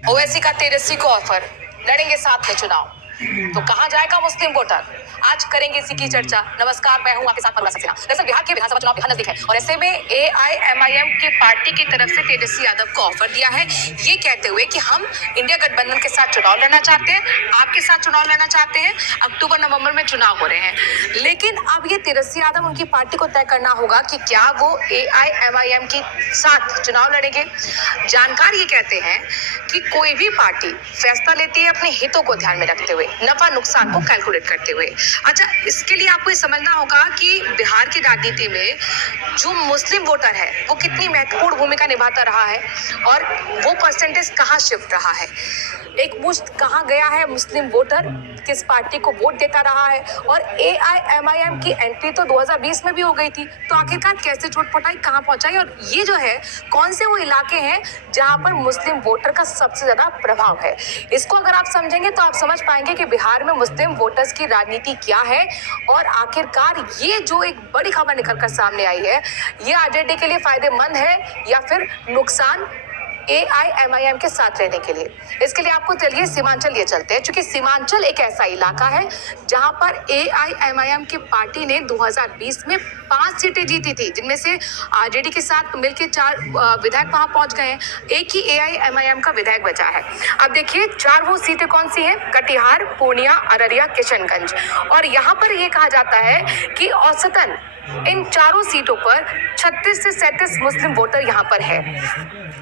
ओवैसी का तेजस्वी को ऑफर, लड़ेंगे साथ में चुनाव, तो कहां जाएगा मुस्लिम वोटर? आज करेंगे इसी की चर्चा। नमस्कार, मैं हूं आपके साथ मनोज सक्सेना। दरअसल बिहार के विधानसभा चुनाव बिहार नजदीक है और ऐसे में एआईएमआईएम की पार्टी की तरफ से तेजस्वी यादव को ऑफर दिया है, ये कहते हुए कि हम इंडिया गठबंधन के साथ चुनाव लड़ना चाहते हैं, आपके साथ चुनाव लड़ना चाहते हैं। अक्टूबर नवंबर में चुनाव हो रहे हैं, लेकिन अब ये तेजस्वी यादव उनकी पार्टी को तय करना होगा कि क्या वो एआईएमआईएम के साथ चुनाव लड़ेंगे। जानकार ये कहते हैं कि कोई भी पार्टी फैसला लेती है अपने हितों को ध्यान में रखते हुए, नफा नुकसान को कैलकुलेट करते हुए। अच्छा, इसके लिए आपको ये समझना होगा कि बिहार की राजनीति में जो मुस्लिम वोटर है वो कितनी महत्वपूर्ण भूमिका निभाता रहा है और वो परसेंटेज कहाँ शिफ्ट रहा है, एक मुश्त कहाँ गया है मुस्लिम वोटर, किस पार्टी को वोट देता रहा है। और एआईएमआईएम की एंट्री तो 2020 में भी हो गई थी, तो आखिरकार कैसे चोट-पटाई कहाँ पहुंचाई और ये जो है कौन से वो इलाके हैं जहां पर मुस्लिम वोटर का सबसे ज्यादा प्रभाव है। इसको अगर आप समझेंगे तो आप समझ पाएंगे कि बिहार में मुस्लिम वोटर्स की राजनीति क्या है और आखिरकार ये जो एक बड़ी खबर निकलकर सामने आई है, ये आरजेडी के लिए फायदेमंद है या फिर नुकसान एआईएमआईएम के साथ रहने के लिए। इसके लिए आपको चलिए सीमांचल ये चलते हैं, क्योंकि सीमांचल एक ऐसा इलाका है जहां पर एआईएमआईएम की पार्टी ने 2020 में 5 सीटें जीती थी, जिनमें से आरजेडी के साथ मिलकर 4 विधायक वहां पहुंच गए हैं, एक ही एआईएमआईएम का विधायक बचा है। अब देखिए 4 वो सीटें कौन सी हैं, कटिहार, पूर्णिया, अररिया, किशनगंज। और यहाँ पर ये कहा जाता है कि औसतन इन चारों सीटों पर 36 से 37 मुस्लिम वोटर यहाँ पर है।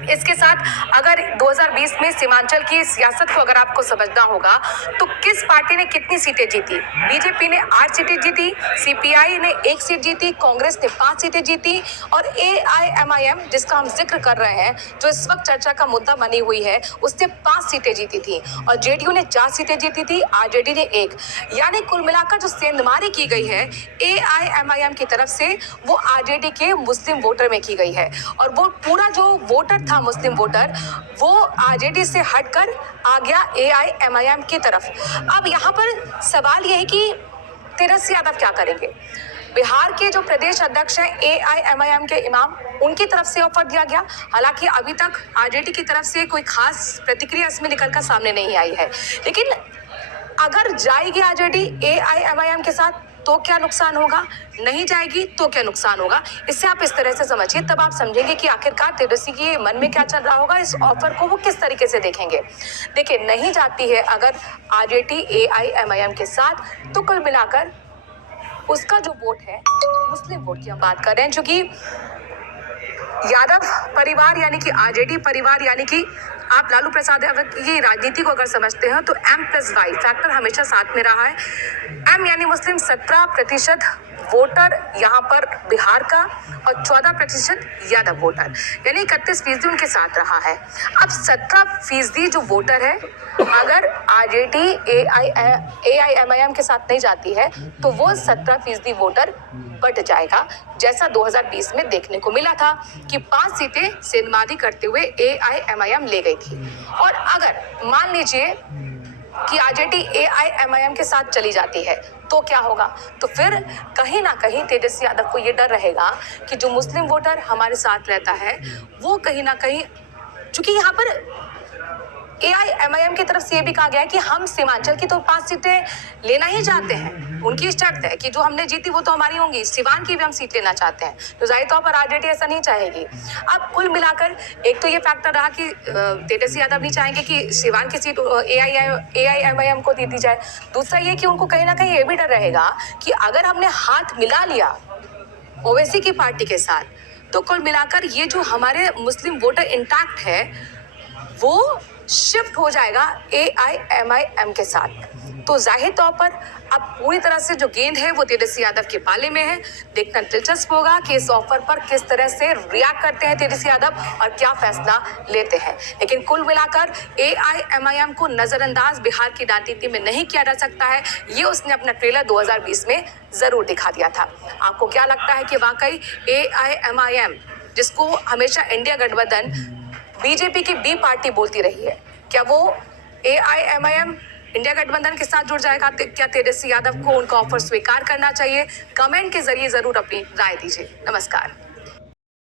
इसके साथ अगर 2020 में सीमांचल की सियासत को अगर आपको समझना होगा तो किस पार्टी ने कितनी सीटें जीती, बीजेपी ने 8 सीटें जीती, सीपीआई ने 1 सीट जीती, कांग्रेस ने 5 सीटें जीती और एआईएमआईएम जिसका हम जिक्र कर रहे हैं, जो इस वक्त चर्चा का मुद्दा बनी हुई है, उसने 5 सीटें जीती थी और जेडीयू ने 4 सीटें जीती थी, आरजेडी ने 1। यानी कुल मिलाकर जो सेंधमारी की गई है एआईएमआईएम की तरफ से वो आरजेडी के मुस्लिम वोटर में की गई है और वो पूरा जो वोटर था मुस्लिम वोटर वो आरजेडी से हटकर आ गया एआईएमआईएम की तरफ। अब यहाँ पर सवाल यह है कि तेजस्वी यादव क्या करेंगे। बिहार के जो प्रदेश अध्यक्ष हैं एआईएमआईएम के इमाम, उनकी तरफ से ऑफर दिया गया। हालांकि अभी तक आरजेडी की तरफ से कोई खास प्रतिक्रिया इसमें निकलकर सामने नहीं आई है, लेकिन अगर जाएगी आरजेडी एआईएमआईएम के साथ तो क्या नुकसान होगा, नहीं जाएगी तो क्या नुकसान होगा। इससे आप इस तरह से समझिए, तब आप समझेंगे कि आखिरकार तेजस्वी के मन में क्या चल रहा होगा, इस ऑफर को वो किस तरीके से देखेंगे। देखिए, नहीं जाती है अगर आरजेडी एआईएमआईएम के साथ तो कुल मिलाकर उसका जो वोट है, मुस्लिम वोट की हम बात कर रहे हैं, क्योंकि यादव परिवार यानी कि आरजेडी परिवार यानी कि आप लालू प्रसाद यादव की राजनीति को अगर समझते हैं तो M+Y फैक्टर हमेशा साथ में रहा है। M यानी मुस्लिम 17% वोटर यहाँ पर बिहार का और 14% यादव वोटर, यानी 31% उनके साथ रहा है। अब 17% जो वोटर है, अगर आरजेडी एआईएमआईएम के साथ नहीं जाती है तो वो 17% वोटर बढ़ जाएगा, जैसा 2020 में देखने को मिला था कि 5 सीटें सेंधमारी करते हुए एआईएमआईएम ले गई थी। और अगर मान लीजिए कि आरजेडी एआईएमआईएम के साथ चली जाती है तो क्या होगा, तो फिर कहीं ना कहीं तेजस्वी यादव को ये डर रहेगा कि जो मुस्लिम वोटर हमारे साथ रहता है वो कहीं ना कहीं, चूंकि यहाँ पर एआईएमआईएम की तरफ से ये भी कहा गया है कि हम सीमांचल की तो 5 सीटें लेना ही चाहते हैं, उनकी शर्त है कि जो हमने जीती वो तो हमारी होंगी, सिवान की भी हम सीट लेना चाहते हैं, तो जाहिर तौर पर आरजेडी ऐसा नहीं चाहेगी। अब कुल मिलाकर एक तो ये फैक्टर रहा कि तेजस्वी यादव नहीं चाहेंगे कि सिवान की सीट एआईएमआईएम को दी जाए। दूसरा ये कि उनको कहीं ना कहीं ये भी डर रहेगा कि अगर हमने हाथ मिला लिया ओवैसी की पार्टी के साथ तो कुल मिलाकर ये जो हमारे मुस्लिम वोटर इंटैक्ट है वो शिफ्ट हो जाएगा एआईएमआईएम के साथ। तो जाहिर तौर पर अब पूरी तरह से जो गेंद है वो तेजस्वी यादव के पाले में है। देखना दिलचस्प होगा कि इस ऑफर पर किस तरह से रिएक्ट करते हैं तेजस्वी यादव और क्या फैसला लेते हैं। लेकिन कुल मिलाकर एआईएमआईएम को नजरअंदाज बिहार की राजनीति में नहीं किया जा सकता है, ये उसने अपना ट्रेलर 2020 में जरूर दिखा दिया था। आपको क्या लगता है कि वाकई एआईएमआईएम, जिसको हमेशा इंडिया गठबंधन बीजेपी की बी पार्टी बोलती रही है, क्या वो एआईएमआईएम इंडिया गठबंधन के साथ जुड़ जाएगा? क्या तेजस्वी यादव को उनका ऑफर स्वीकार करना चाहिए? कमेंट के जरिए जरूर अपनी राय दीजिए। नमस्कार।